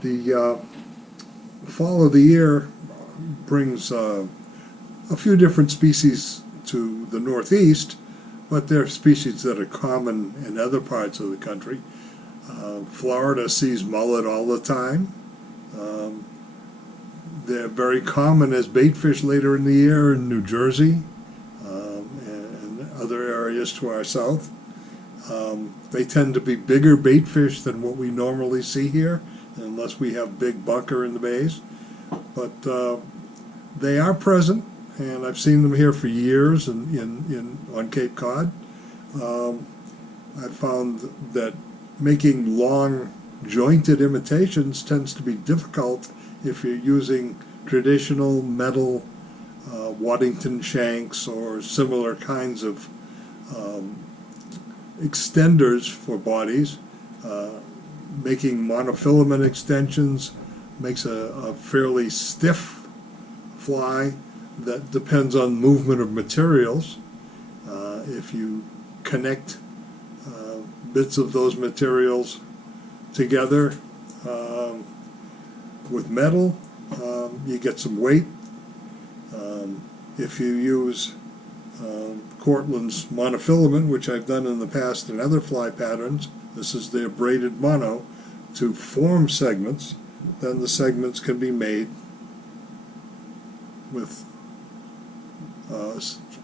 The fall of the year brings a few different species to the Northeast, but they're species that are common in other parts of the country. Florida sees mullet all the time. They're very common as bait fish later in the year in New Jersey and other areas to our south. They tend to be bigger bait fish than what we normally see here, unless we have big bunker in the bays. But they are present, and I've seen them here for years on Cape Cod. I found that making long jointed imitations tends to be difficult if you're using traditional metal Waddington shanks or similar kinds of extenders for bodies. Making monofilament extensions makes a fairly stiff fly that depends on movement of materials. If you connect bits of those materials together with metal, you get some weight. If you use Cortland's monofilament, which I've done in the past in other fly patterns, this is their braided mono, to form segments, then the segments can be made with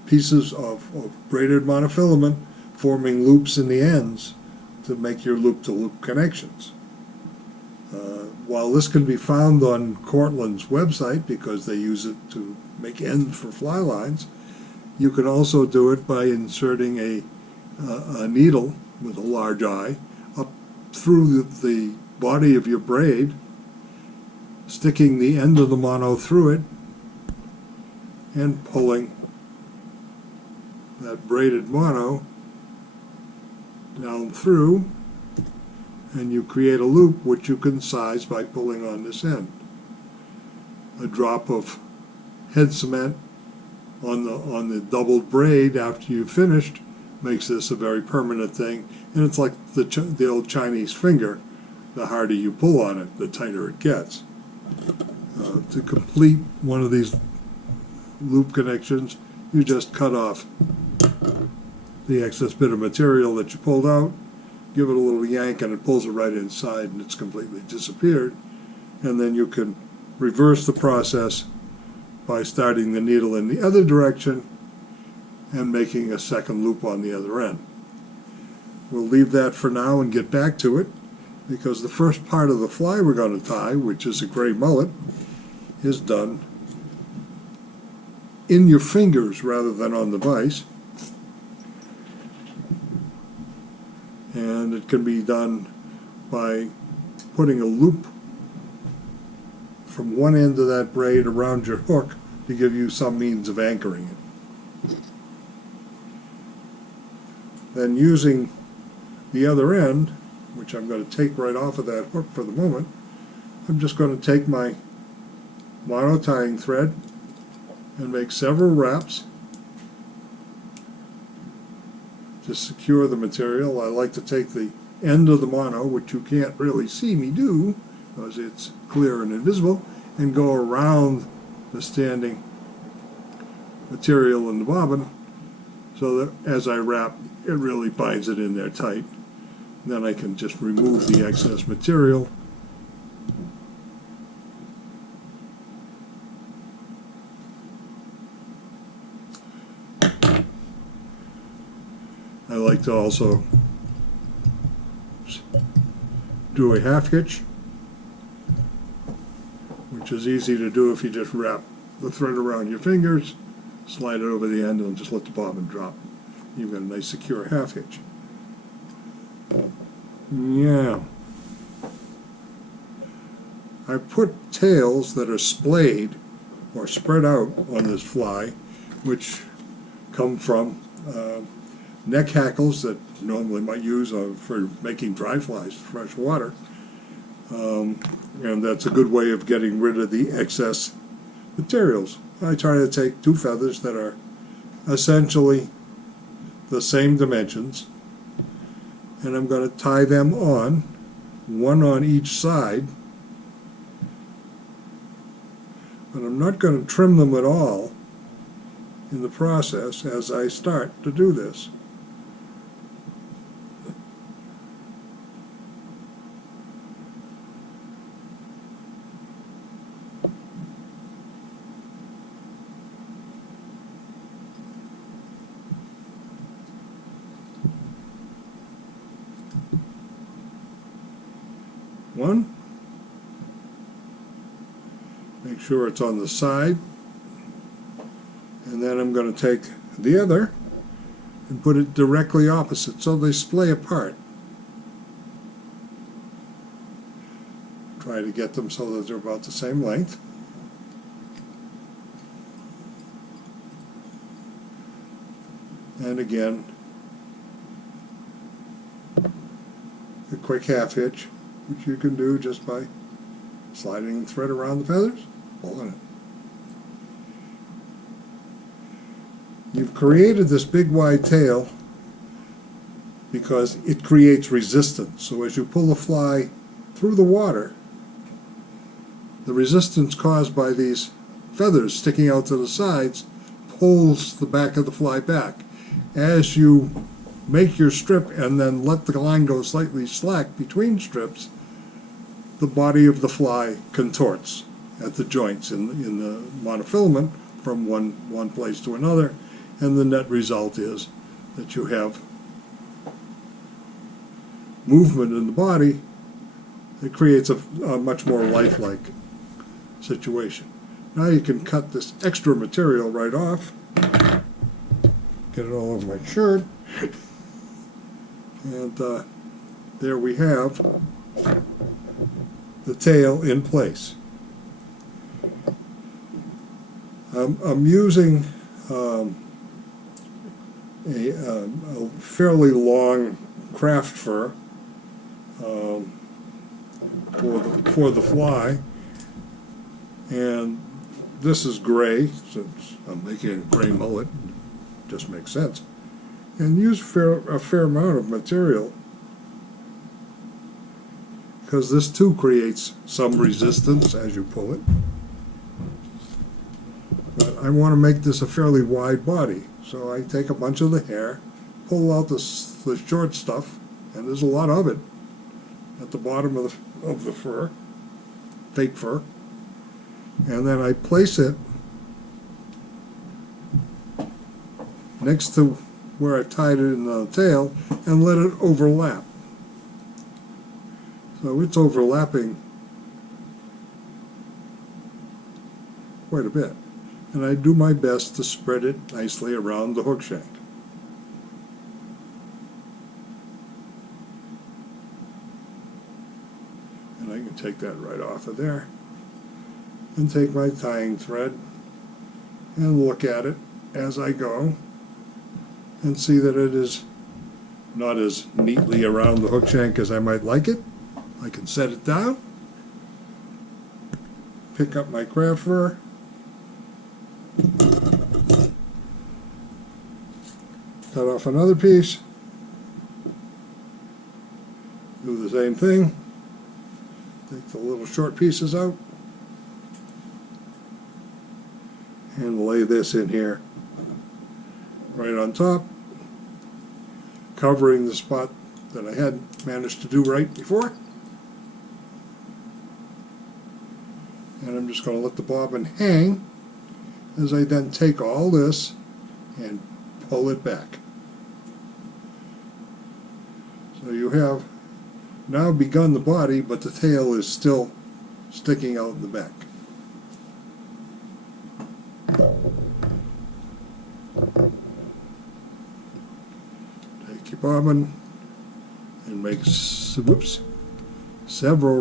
pieces of braided monofilament forming loops in the ends to make your loop-to-loop connections. While this can be found on Cortland's website because they use it to make ends for fly lines, you can also do it by inserting a needle with a large eye up through the body of your braid, sticking the end of the mono through it, and pulling that braided mono down through, and you create a loop which you can size by pulling on this end. A drop of head cement on the doubled braid after you've finished makes this a very permanent thing, and it's like the old Chinese finger. The harder you pull on it, the tighter it gets. To complete one of these loop connections, you just cut off the excess bit of material that you pulled out, give it a little yank, and it pulls it right inside, and it's completely disappeared. And then you can reverse the process by starting the needle in the other direction and making a second loop on the other end. We'll leave that for now and get back to it, because the first part of the fly we're going to tie, which is a gray mullet, is done in your fingers rather than on the vise. And it can be done by putting a loop from one end of that braid around your hook to give you some means of anchoring it. Then using the other end, which I'm going to take right off of that hook for the moment, I'm just going to take my mono tying thread and make several wraps to secure the material. I like to take the end of the mono, which you can't really see me do because it's clear and invisible, and go around the standing material in the bobbin so that as I wrap, it really binds it in there tight. Then I can just remove the excess material. I like to also do a half hitch, which is easy to do if you just wrap the thread around your fingers, slide it over the end, and just let the bobbin drop. You've got a nice secure half hitch. Yeah. I put tails that are splayed or spread out on this fly, which come from neck hackles that you normally might use for making dry flies, fresh water. And that's a good way of getting rid of the excess materials. I try to take two feathers that are essentially the same dimensions, and I'm going to tie them on, one on each side I'm not going to trim them at all in the process as I start to do this. One. Make sure it's on the side. And then I'm going to take the other and put it directly opposite so they splay apart. Try to get them so that they're about the same length. And again, a quick half hitch, which you can do just by sliding the thread around the feathers, pulling it. You've created this big wide tail because it creates resistance. So as you pull the fly through the water, the resistance caused by these feathers sticking out to the sides pulls the back of the fly back. As you make your strip and then let the line go slightly slack between strips, the body of the fly contorts at the joints in the monofilament from one place to another, and the net result is that you have movement in the body that creates a much more lifelike situation. Now you can cut this extra material right off, get it all over my shirt, and there we have the tail in place. I'm using a fairly long craft fur for the fly, and this is gray since I'm making a gray mullet. It just makes sense. And use a fair amount of material because this too creates some resistance as you pull it. But I want to make this a fairly wide body, so I take a bunch of the hair, pull out the short stuff, and there's a lot of it at the bottom of the fur, fake fur, and then I place it next to where I tied it in the tail and let it overlap. So it's overlapping quite a bit. And I do my best to spread it nicely around the hook shank. And I can take that right off of there and take my tying thread and look at it as I go and see that it is not as neatly around the hook shank as I might like it. I can set it down, pick up my craft fur, cut off another piece, do the same thing, take the little short pieces out, and lay this in here right on top, covering the spot that I had managed to do right before. And I'm just going to let the bobbin hang as I then take all this and pull it back. So you have now begun the body, but the tail is still sticking out in the back. Take your bobbin and make several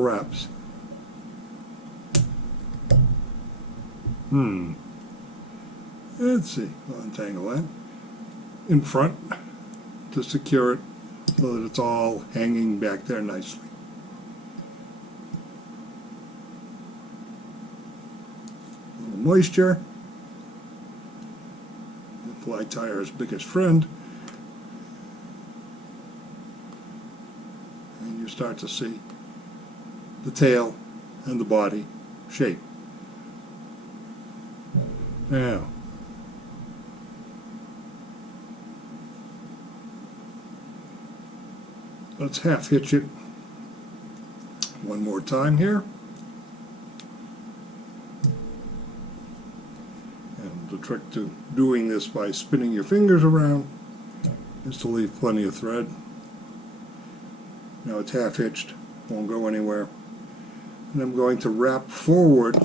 wraps. Let's see, I'll untangle that in front to secure it so that it's all hanging back there nicely. A little moisture. The fly tier's biggest friend. And you start to see the tail and the body shape. Now, let's half hitch it one more time here. And the trick to doing this by spinning your fingers around is to leave plenty of thread. Now it's half hitched, won't go anywhere. And I'm going to wrap forward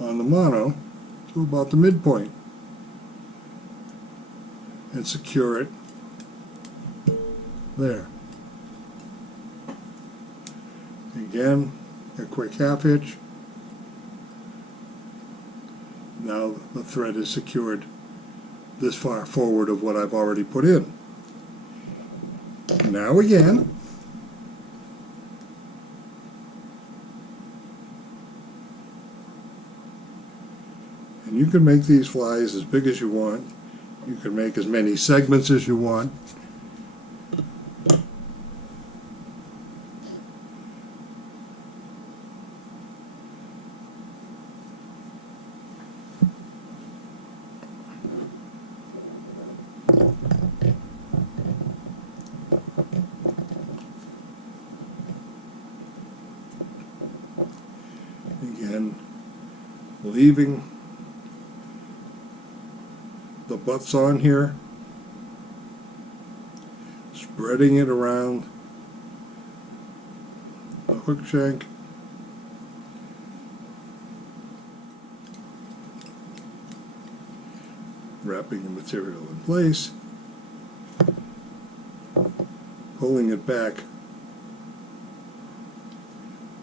on the mono to about the midpoint and secure it there. Again, a quick half hitch. Now the thread is secured this far forward of what I've already put in. Now again, and you can make these flies as big as you want. You can make as many segments as you want. Again, leaving the butts on here, spreading it around the hook shank, wrapping the material in place, pulling it back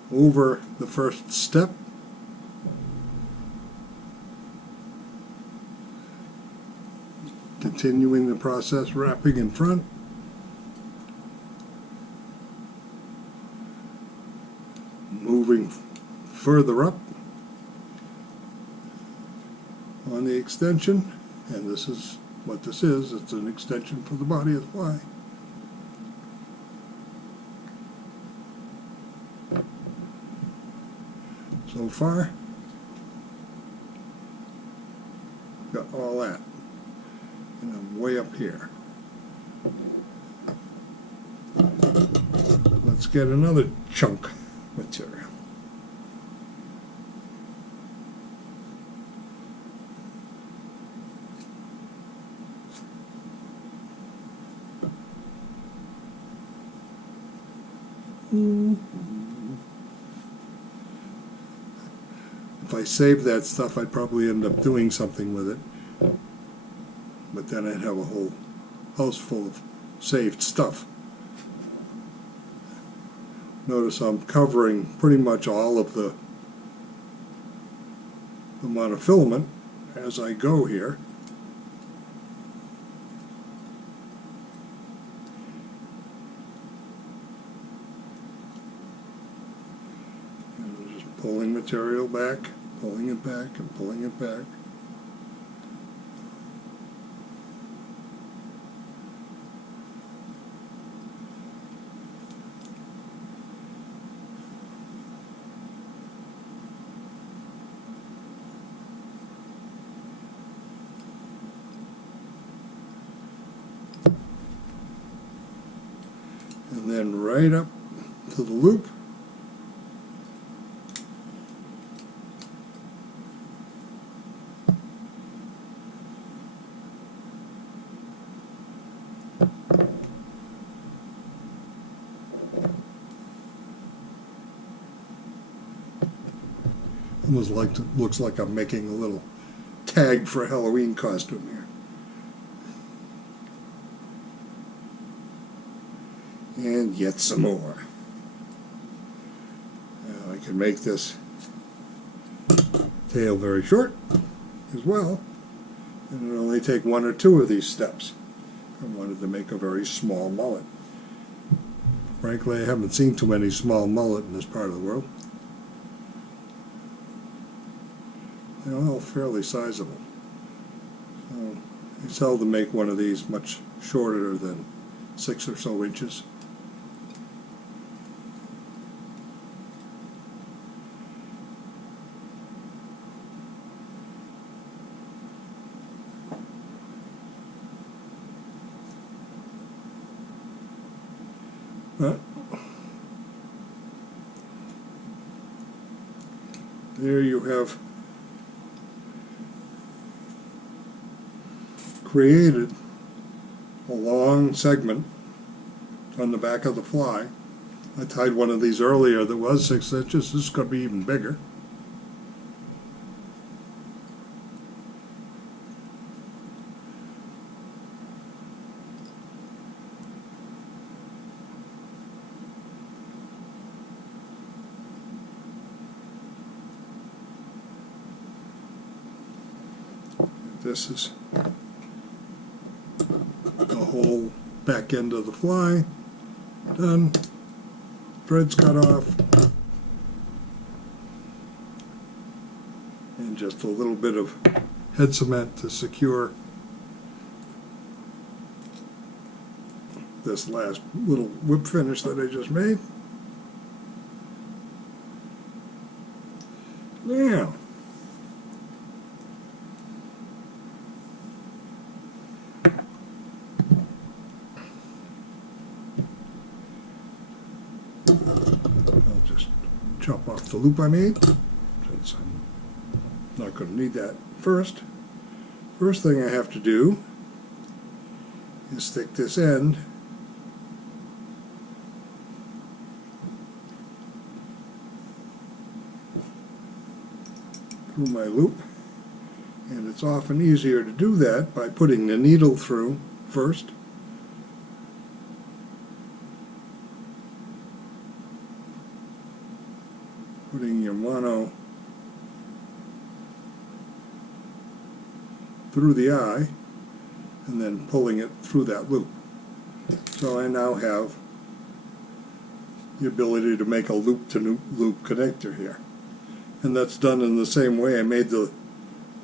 over the first step, continuing the process, wrapping in front, moving further up on the extension, and this is what this is. It's an extension for the body of the fly. So far, got all that, and I'm way up here. Let's get another chunk material. If I saved that stuff, I'd probably end up doing something with it. But then I'd have a whole house full of saved stuff. Notice I'm covering pretty much all of the monofilament as I go here. And just pulling material back, pulling it back, and pulling it back. And then right up to the loop. Almost looks like I'm making a little tag for a Halloween costume here. And yet some more. Now I can make this tail very short as well, and it'll only take one or two of these steps. I wanted to make a very small mullet. Frankly, I haven't seen too many small mullet in this part of the world. They're all fairly sizable. So I seldom make one of these much shorter than 6 or so inches. There you have created a long segment on the back of the fly. I tied one of these earlier that was 6 inches. This is going to be even bigger. This is the whole back end of the fly done. Threads cut off, and just a little bit of head cement to secure this last little whip finish that I just made. Now, I'll just chop off the loop I made, since I'm not going to need that first. First thing I have to do is stick this end through my loop, and it's often easier to do that by putting the needle through first. Putting your mono through the eye and then pulling it through that loop. So I now have the ability to make a loop-to-loop connector here. And that's done in the same way I made the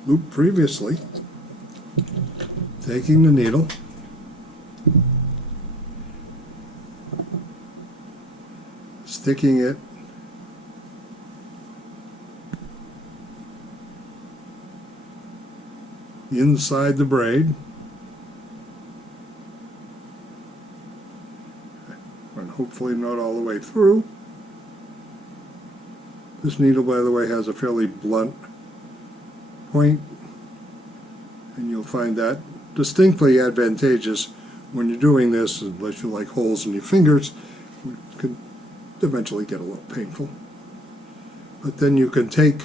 loop previously. Taking the needle, sticking it inside the braid, and hopefully not all the way through. This needle, by the way, has a fairly blunt point, and you'll find that distinctly advantageous when you're doing this, unless you like holes in your fingers, which can eventually get a little painful. But then you can take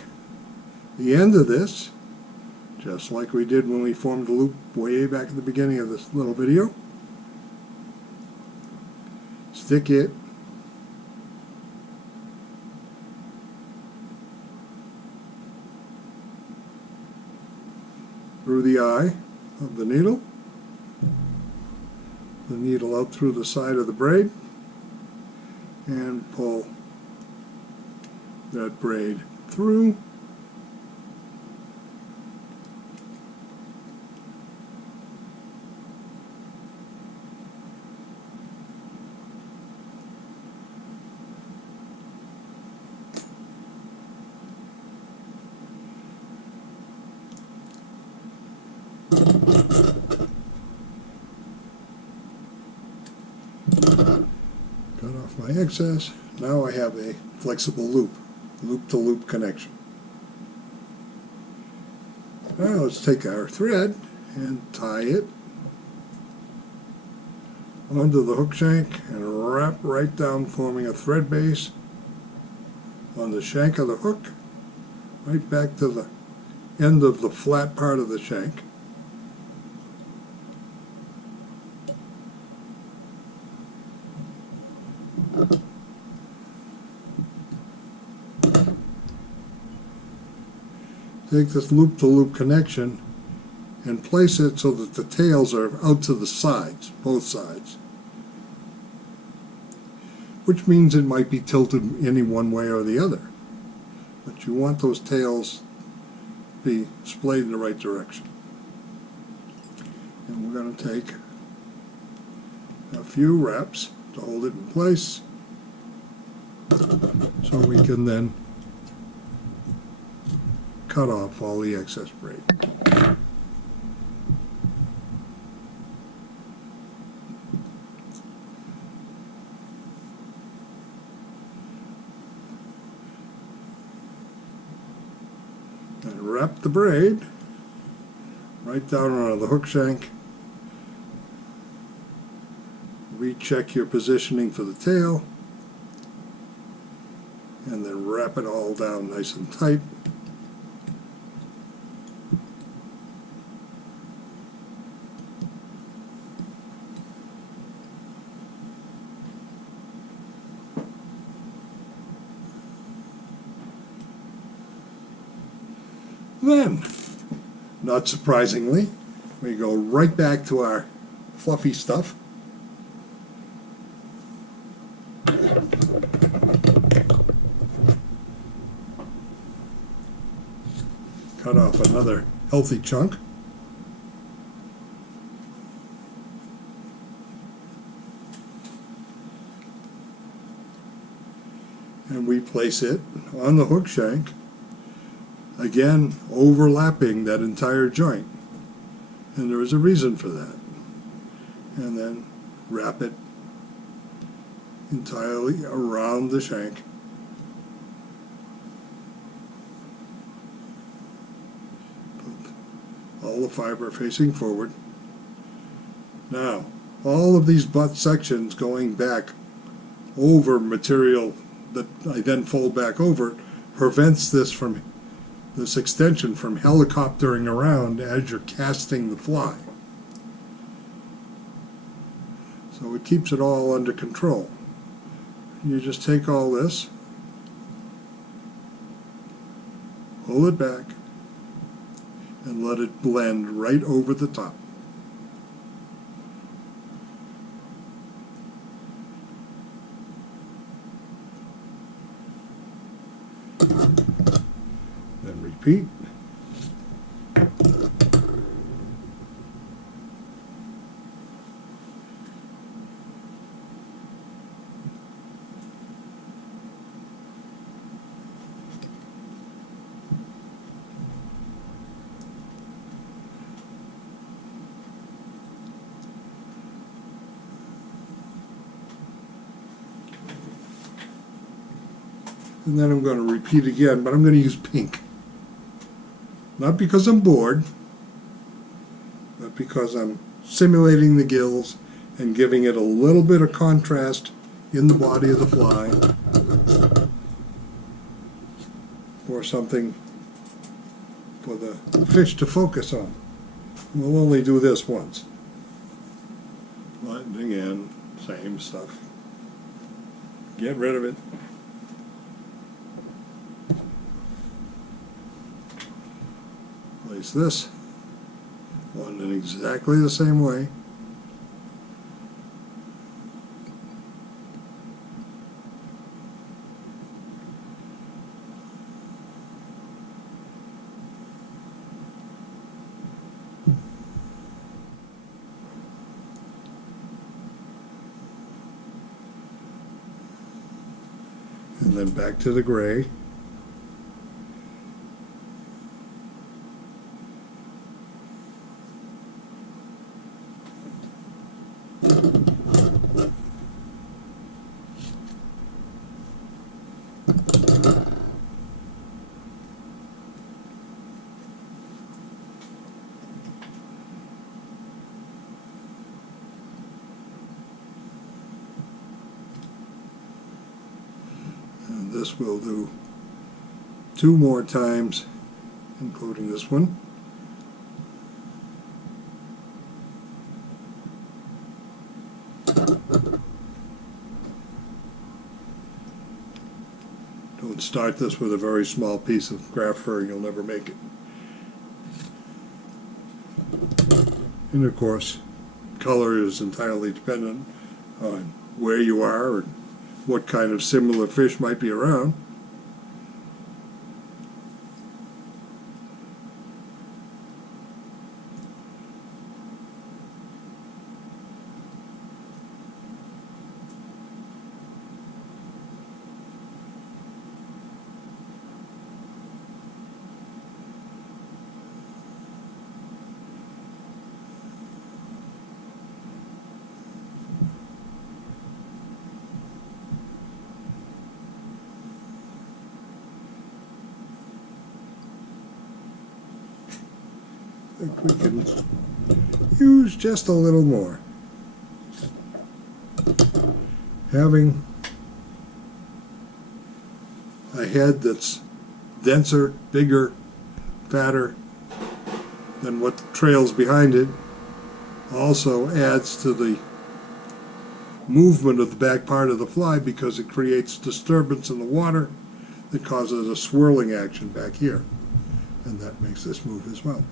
the end of this, just like we did when we formed the loop way back at the beginning of this little video. Stick it through the eye of the needle out through the side of the braid, and pull that braid through. Cut off my excess. Now I have a flexible loop-to-loop connection. Now let's take our thread and tie it onto the hook shank and wrap right down, forming a thread base on the shank of the hook, right back to the end of the flat part of the shank. Take this loop-to-loop connection and place it so that the tails are out to the sides, both sides. Which means it might be tilted any one way or the other. But you want those tails to be splayed in the right direction. And we're going to take a few wraps to hold it in place, so we can then cut off all the excess braid. the braid right down onto the hook shank. Recheck your positioning for the tail, and then wrap it all down nice and tight. Then, not surprisingly, we go right back to our fluffy stuff. Cut off another healthy chunk. And we place it on the hook shank, again overlapping that entire joint. And there is a reason for that. And then wrap it entirely around the shank. All the fiber facing forward. Now, all of these butt sections going back over material that I then fold back over prevents this extension from helicoptering around as you're casting the fly. So it keeps it all under control. You just take all this, pull it back, and let it blend right over the top. Then repeat. And then I'm going to repeat again, but I'm going to use pink. Not because I'm bored, but because I'm simulating the gills and giving it a little bit of contrast in the body of the fly, or something for the fish to focus on. We'll only do this once. But again, same stuff. Get rid of it. Place this on in exactly the same way. And then back to the gray. And this we'll do 2 more times, including this one. Don't start this with a very small piece of craft fur, you'll never make it. And of course, color is entirely dependent on where you are and what kind of similar fish might be around. think we can use just a little more. Having a head that's denser, bigger, fatter than what trails behind it also adds to the movement of the back part of the fly, because it creates disturbance in the water that causes a swirling action back here, and that makes this move as well.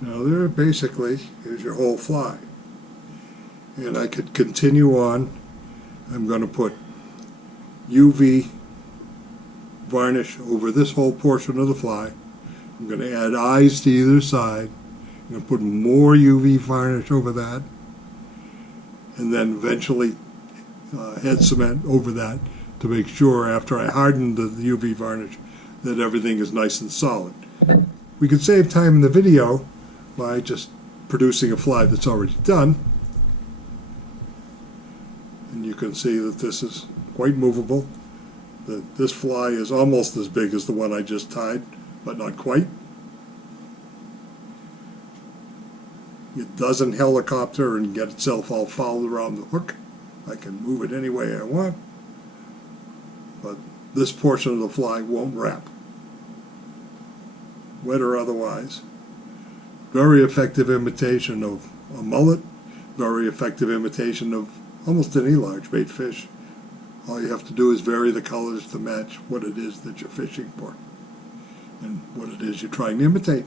Now there basically is your whole fly. And I could continue on. I'm going to put UV varnish over this whole portion of the fly. I'm going to add eyes to either side. I'm going to put more UV varnish over that. And then eventually head cement over that to make sure, after I harden the UV varnish, that everything is nice and solid. We could save time in the video by just producing a fly that's already done. And you can see that this is quite movable. That this fly is almost as big as the one I just tied, but not quite. It doesn't helicopter and get itself all fouled around the hook. I can move it any way I want, but this portion of the fly won't wrap, wet or otherwise. Very effective imitation of a mullet, very effective imitation of almost any large bait fish. All you have to do is vary the colors to match what it is that you're fishing for and what it is you're trying to imitate.